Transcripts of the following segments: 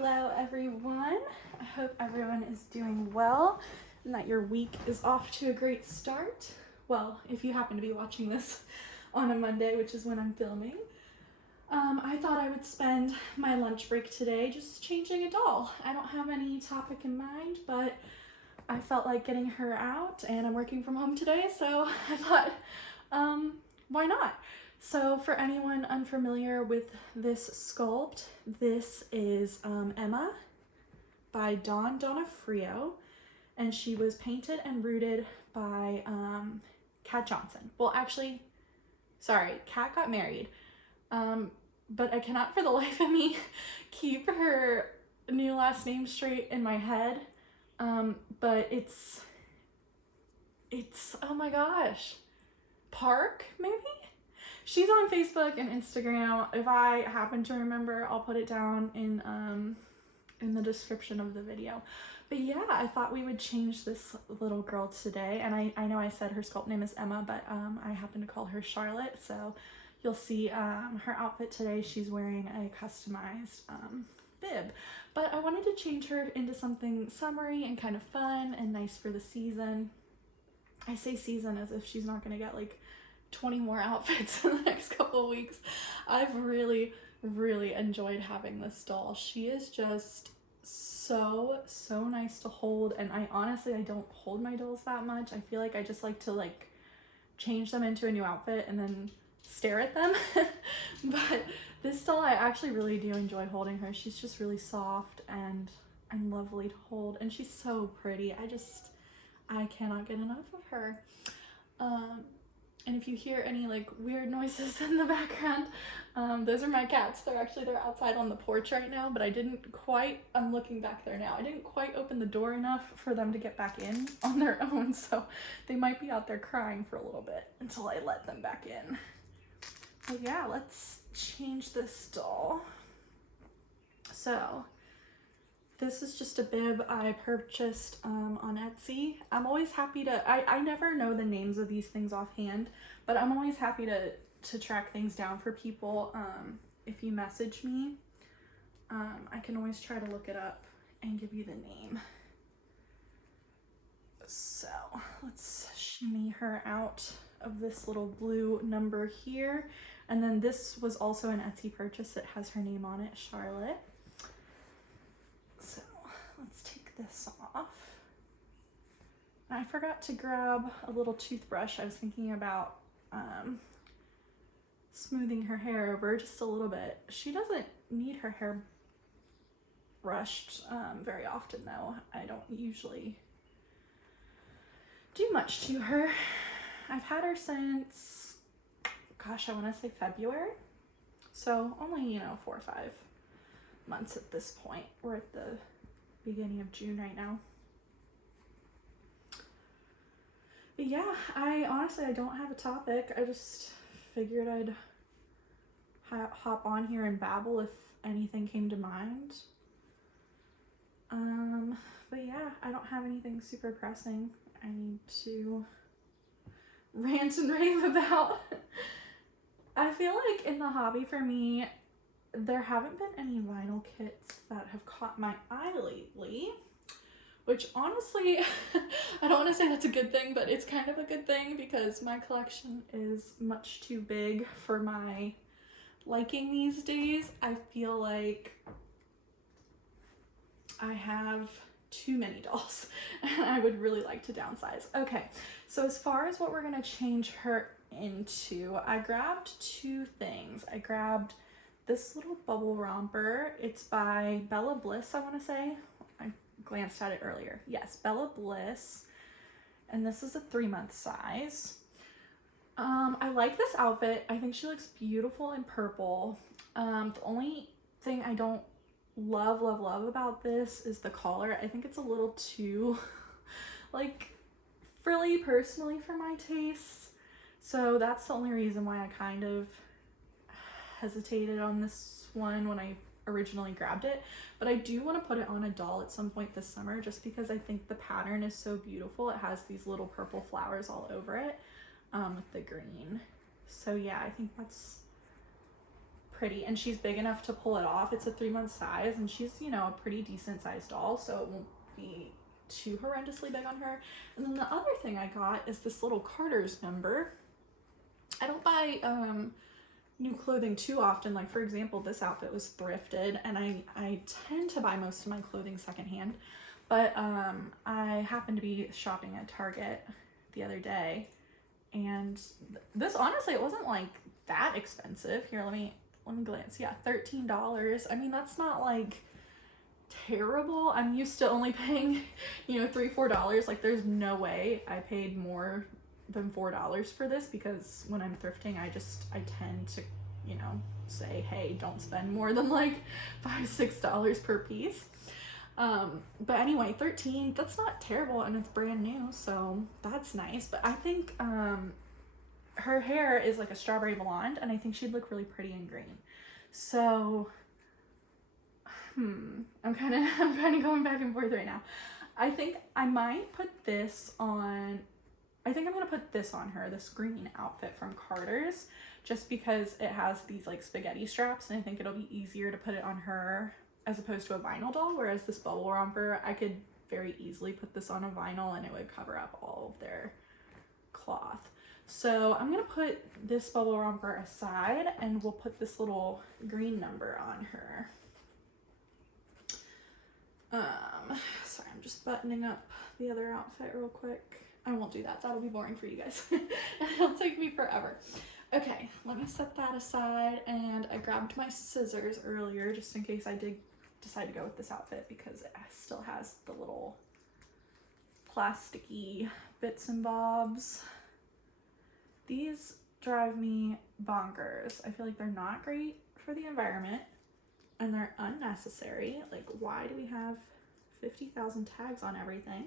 Hello everyone. I hope everyone is doing well and that your week is off to a great start. Well, if you happen to be watching this on a Monday, which is when I'm filming. I thought I would spend my lunch break today just changing a doll. I don't have any topic in mind, but I felt like getting her out and I'm working from home today, so I thought, why not? So for anyone unfamiliar with this sculpt, this is Emma by Dawn Donofrio, and she was painted and rooted by Kat Johnson. Well, actually, sorry, Kat got married, but I cannot for the life of me keep her new last name straight in my head, but it's, oh my gosh, Park, maybe? She's on Facebook and Instagram. If I happen to remember, I'll put it down in the description of the video. But yeah, I thought we would change this little girl today. And I know I said her sculpt name is Emma, but I happen to call her Charlotte. So you'll see her outfit today. She's wearing a customized bib. But I wanted to change her into something summery and kind of fun and nice for the season. I say season as if she's not going to get like 20 more outfits in the next couple of weeks. I've really enjoyed having this doll. She is just so nice to hold, and I don't hold my dolls that much. I feel like I just like to change them into a new outfit and then stare at them. But this doll, I actually really do enjoy holding her. She's just really soft and lovely to hold, and she's so pretty. I cannot get enough of her. And if you hear any weird noises in the background, those are my cats. They're outside on the porch right now, but I'm looking back there now. I didn't quite open the door enough for them to get back in on their own, so they might be out there crying for a little bit until I let them back in. But yeah, let's change this doll. So this is just a bib I purchased on Etsy. I'm always happy to, I never know the names of these things offhand, but I'm always happy to track things down for people. If you message me, I can always try to look it up and give you the name. So let's shimmy her out of this little blue number here. And then this was also an Etsy purchase. It has her name on it, Charlotte. So let's take this off. I forgot to grab a little toothbrush. I was thinking about smoothing her hair over just a little bit. She doesn't need her hair brushed very often though. I don't usually do much to her. I've had her since, gosh, I want to say February. So only, 4 or 5 months at this point. We're at the beginning of June right now. But yeah, I don't have a topic. I just figured I'd hop on here and babble if anything came to mind. But yeah, I don't have anything super pressing I need to rant and rave about. I feel like in the hobby for me, there haven't been any vinyl kits that have caught my eye lately, which honestly, I don't want to say that's a good thing, but it's kind of a good thing because my collection is much too big for my liking these days. I feel like I have too many dolls and I would really like to downsize. Okay, so as far as what we're going to change her into, I grabbed 2 things. I grabbed this little bubble romper. It's by Bella Bliss, I want to say. I glanced at it earlier. Yes, Bella Bliss. And this is a 3-month size. I like this outfit. I think she looks beautiful in purple. The only thing I don't love about this is the collar. I think it's a little too frilly personally for my tastes. So that's the only reason why I kind of hesitated on this one when I originally grabbed it, but I do want to put it on a doll at some point this summer just because I think the pattern is so beautiful. It has these little purple flowers all over it with the green. So yeah, I think that's pretty, and she's big enough to pull it off. It's a 3-month size, and she's, you know, a pretty decent sized doll, so it won't be too horrendously big on her. And then the other thing I got is this little Carter's number. I don't buy new clothing too often. Like, for example, this outfit was thrifted, and I tend to buy most of my clothing secondhand, but I happened to be shopping at Target the other day, and this, honestly, it wasn't like that expensive. Here, let me glance. Yeah, $13. I mean, that's not like terrible. I'm used to only paying, you know, $3-4. Like, there's no way I paid more than $4 for this, because when I'm thrifting, I tend to, you know, say, hey, don't spend more than like $5-6 per piece. But anyway, 13, that's not terrible, and it's brand new, so that's nice. But I think her hair is like a strawberry blonde, and I think she'd look really pretty in green. So I'm kind of going back and forth right now. I think I might put this on. I think I'm gonna put this on her, this green outfit from Carter's, just because it has these like spaghetti straps, and I think it'll be easier to put it on her as opposed to a vinyl doll, whereas this bubble romper, I could very easily put this on a vinyl and it would cover up all of their cloth. So I'm gonna put this bubble romper aside, and we'll put this little green number on her. Sorry, I'm just buttoning up the other outfit real quick. I won't do that. That'll be boring for you guys. It'll take me forever. Okay, let me set that aside, and I grabbed my scissors earlier just in case I did decide to go with this outfit, because it still has the little plasticky bits and bobs. These drive me bonkers. I feel like they're not great for the environment, and they're unnecessary. Like, why do we have 50,000 tags on everything?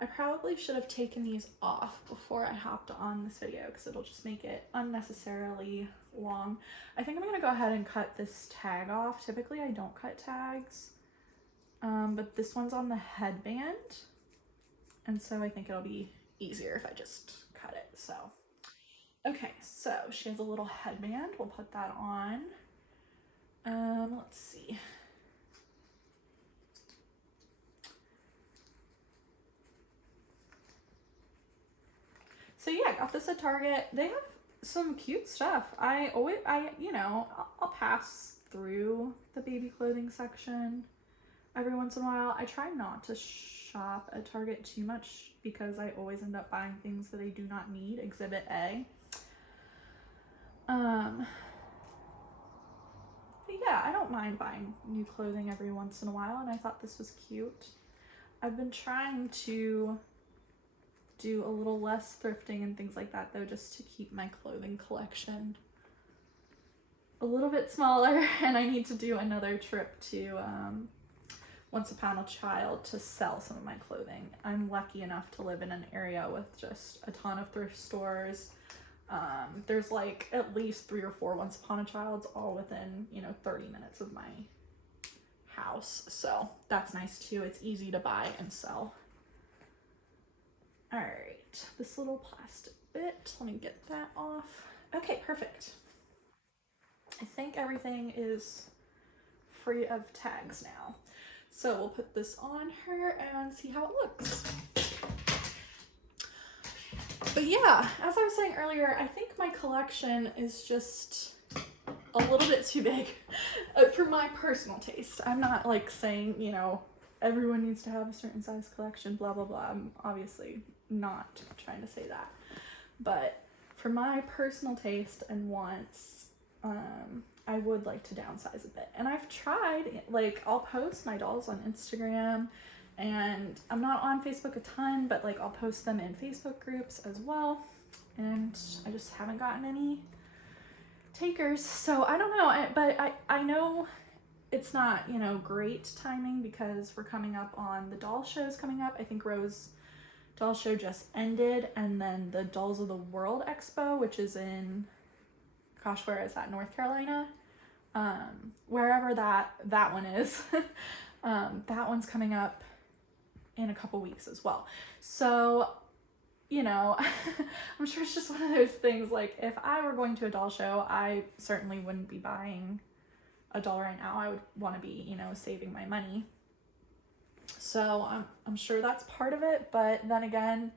I probably should have taken these off before I hopped on this video, because it'll just make it unnecessarily long. I think I'm gonna go ahead and cut this tag off. Typically I don't cut tags, but this one's on the headband, and so I think it'll be easier if I just cut it. So, okay, so she has a little headband. We'll put that on. Let's see. So yeah, I got this at Target. They have some cute stuff. You know, I'll pass through the baby clothing section every once in a while. I try not to shop at Target too much, because I always end up buying things that I do not need. Exhibit A. But yeah, I don't mind buying new clothing every once in a while, and I thought this was cute. I've been trying to do a little less thrifting and things like that, though, just to keep my clothing collection a little bit smaller, and I need to do another trip to Once Upon a Child to sell some of my clothing. I'm lucky enough to live in an area with just a ton of thrift stores. There's like at least 3 or 4 Once Upon a Childs, all within, you know, 30 minutes of my house, so that's nice too. It's easy to buy and sell. All right, this little plastic bit, let me get that off. Okay, perfect. I think everything is free of tags now. So we'll put this on her and see how it looks. But yeah, as I was saying earlier, I think my collection is just a little bit too big for my personal taste. I'm not like saying, you know, everyone needs to have a certain size collection, blah, blah, blah. I'm obviously not trying to say that. But for my personal taste and wants, I would like to downsize a bit. And I've tried, like, I'll post my dolls on Instagram, and I'm not on Facebook a ton, but like I'll post them in Facebook groups as well. And I just haven't gotten any takers. So I don't know, but I know it's not, you know, great timing, because we're coming up on the doll shows coming up. I think Rose Doll Show just ended, and then the Dolls of the World Expo, which is in, gosh, where is that? North Carolina? Wherever that one is. That one's coming up in a couple weeks as well. So you know, I'm sure it's just one of those things, like, if I were going to a doll show, I certainly wouldn't be buying a doll right now. I would want to be, you know, saving my money. So I'm sure that's part of it, but then again,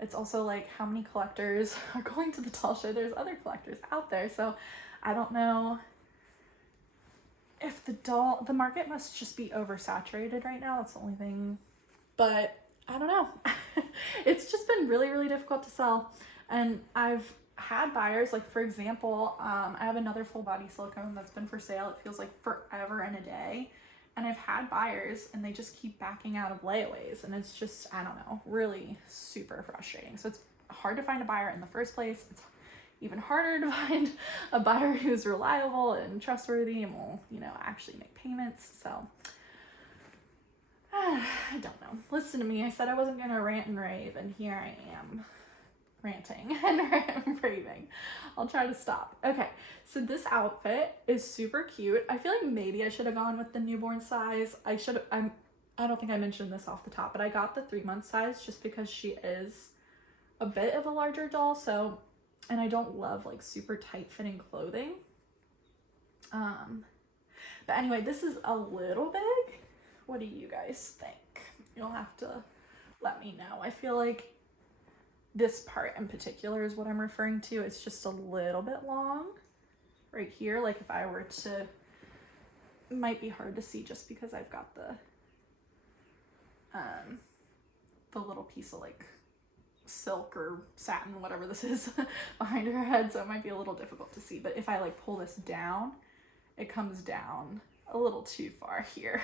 it's also like, how many collectors are going to the doll show? There's other collectors out there, so I don't know if the market must just be oversaturated right now. That's the only thing, but I don't know. It's just been really, really difficult to sell, and I've had buyers, like, for example, I have another full body silicone that's been for sale. It feels like forever and a day, and I've had buyers and they just keep backing out of layaways, and it's just, I don't know, really super frustrating. So it's hard to find a buyer in the first place. It's even harder to find a buyer who's reliable and trustworthy and will, you know, actually make payments. So I don't know. Listen to me. I said I wasn't going to rant and rave, and here I am ranting and raving. I'll try to stop. Okay, so this outfit is super cute. I feel like maybe I should have gone with the newborn size. I don't think I mentioned this off the top, but I got the 3-month size just because she is a bit of a larger doll. So, and I don't love like super tight fitting clothing. But anyway, this is a little big. What do you guys think? You'll have to let me know. I feel like this part in particular is what I'm referring to. It's just a little bit long right here. Like, if I were to, it might be hard to see just because I've got the little piece of like silk or satin, whatever this is, behind her head, so it might be a little difficult to see. But if I like pull this down, it comes down a little too far here.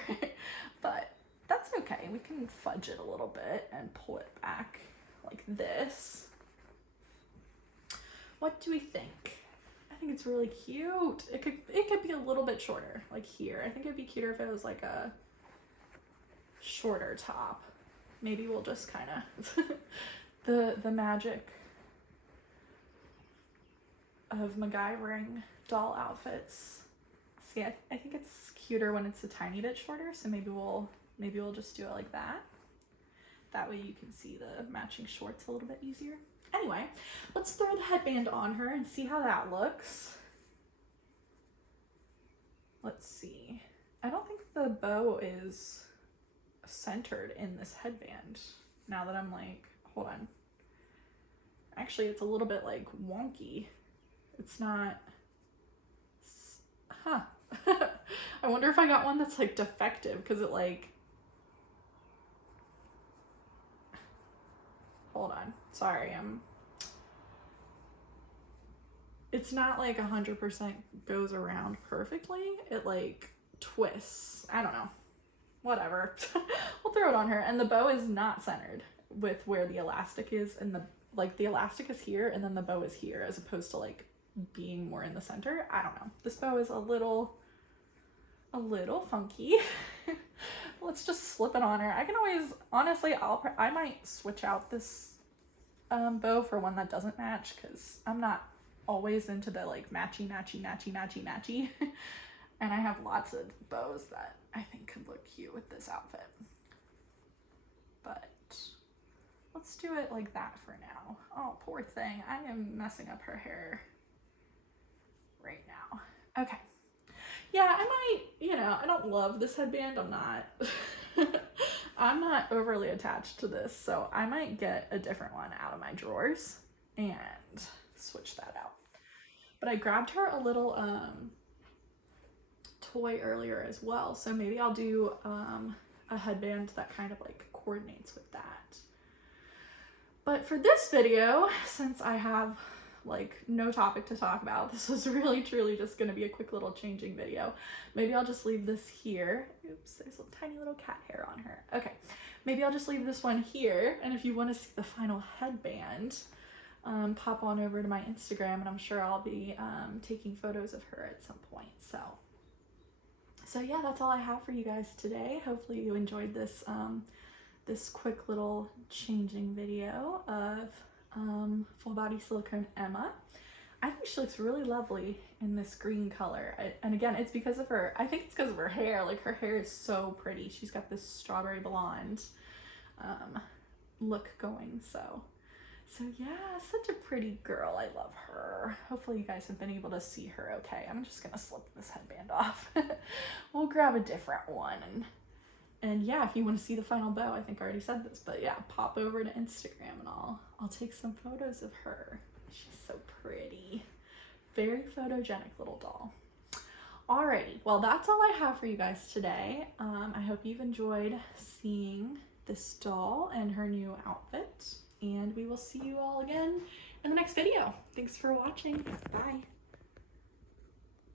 But that's okay. We can fudge it a little bit and pull it back like this. What do we think? I think it's really cute. It could be a little bit shorter, like here. I think it'd be cuter if it was like a shorter top. Maybe we'll just kind of the magic of MacGyvering doll outfits. See, I think it's cuter when it's a tiny bit shorter, so maybe we'll just do it like that. That way you can see the matching shorts a little bit easier. Anyway, let's throw the headband on her and see how that looks. Let's see. I don't think the bow is centered in this headband. Now that I'm like, hold on. Actually, it's a little bit like wonky. It's not, huh. I wonder if I got one that's like defective, because it like, hold on, sorry, it's not like 100% goes around perfectly. It like twists. I don't know. Whatever. We'll throw it on her. And the bow is not centered with where the elastic is, and the elastic is here and then the bow is here, as opposed to like being more in the center. I don't know. This bow is a little funky. Let's just slip it on her. I can always, honestly, I might switch out this bow for one that doesn't match, because I'm not always into the like matchy and I have lots of bows that I think could look cute with this outfit. But let's do it like that for now. Oh, poor thing. I am messing up her hair right now. Okay. Yeah, I might, you know, I don't love this headband. I'm not overly attached to this, so I might get a different one out of my drawers and switch that out. But I grabbed her a little toy earlier as well, so maybe I'll do a headband that kind of like coordinates with that. But for this video, since I have like no topic to talk about, this was really truly just going to be a quick little changing video. Maybe I'll just leave this here. Oops, there's a tiny little cat hair on her. Okay, maybe I'll just leave this one here, and if you want to see the final headband, pop on over to my Instagram, and I'm sure I'll be taking photos of her at some point. So yeah, that's all I have for you guys today. Hopefully you enjoyed this this quick little changing video of full body silicone Emma. I think she looks really lovely in this green color. And again, it's because of her, I think it's because of her hair. Like, her hair is so pretty. She's got this strawberry blonde look going. So So yeah, such a pretty girl. I love her. Hopefully you guys have been able to see her okay. I'm just gonna slip this headband off. We'll grab a different one. And yeah, if you want to see the final bow, I think I already said this, but yeah, pop over to Instagram and I'll take some photos of her. She's so pretty. Very photogenic little doll. Alrighty, well that's all I have for you guys today. I hope you've enjoyed seeing this doll and her new outfit, and we will see you all again in the next video. Thanks for watching. Bye.